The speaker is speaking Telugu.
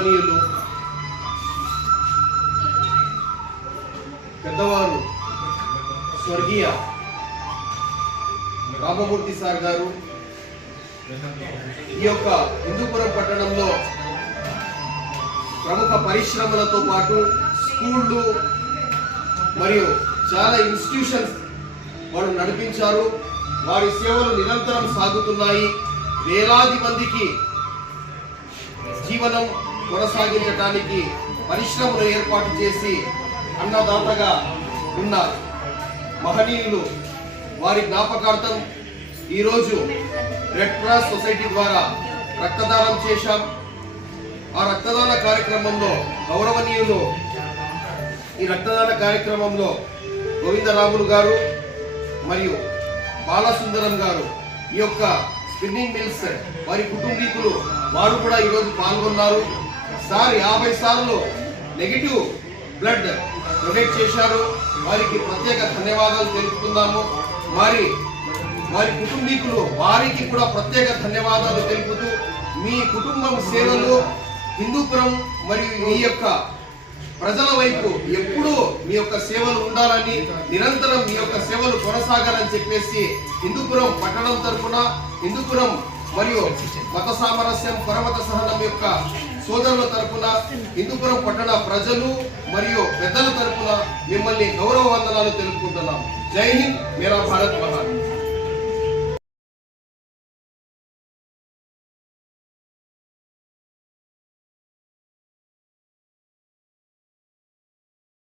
గౌరవనీయులు పెద్దవారు స్వర్గీయ రామమూర్తి సార్ గారు ఈ యొక్క హిందూపురం పట్టణంలో ప్రముఖ పరిశ్రమలతో పాటు స్కూళ్ళు మరియు చాలా ఇన్స్టిట్యూషన్స్ వారు నడిపించారు. వారి సేవలు నిరంతరం సాగుతున్నాయి. వేలాది మందికి జీవనం కొనసాగించడానికి పరిశ్రమలు ఏర్పాటు చేసి అన్నదాతగా ఉన్నారు. మహనీయులు వారి జ్ఞాపకార్థం ఈరోజు రెడ్ క్రాస్ సొసైటీ ద్వారా రక్తదానం చేశాం. ఆ రక్తదాన కార్యక్రమంలో గౌరవనీయులు ఈ రక్తదాన కార్యక్రమంలో గోవిందరాములు గారు మరియు బాలసుందరం గారు ఈ యొక్క స్పిన్నింగ్ మిల్స్ వారి కుటుంబీకులు వారు కూడా ఈరోజు పాల్గొన్నారు. సార్ 50 సార్లు నెగిటివ్ బ్లడ్ డొనేట్ చేశారు. వారికి ప్రత్యేక ధన్యవాదాలు తెలుపుతున్నాము. వారి కుటుంబీకులు వారికి కూడా ప్రత్యేక ధన్యవాదాలు తెలుపుతూ మీ కుటుంబం సేవలు హిందూపురం మరియు మీ యొక్క ప్రజల వైపు ఎప్పుడూ మీ యొక్క సేవలు ఉండాలని, నిరంతరం మీ యొక్క సేవలు కొనసాగాలని చెప్పేసి హిందూపురం పట్టణం తరఫున హిందూపురం మరియు మత సామరస్యం పరమత సహనం యొక్క సోదరుల తరఫున హిందూపురం పట్టణ ప్రజలు మరియు పెద్దల తరఫున మిమ్మల్ని గౌరవ వందనాలు తెలుపుకుంటున్నాం. జై హింద్, మేరా భారత్ మహాన్.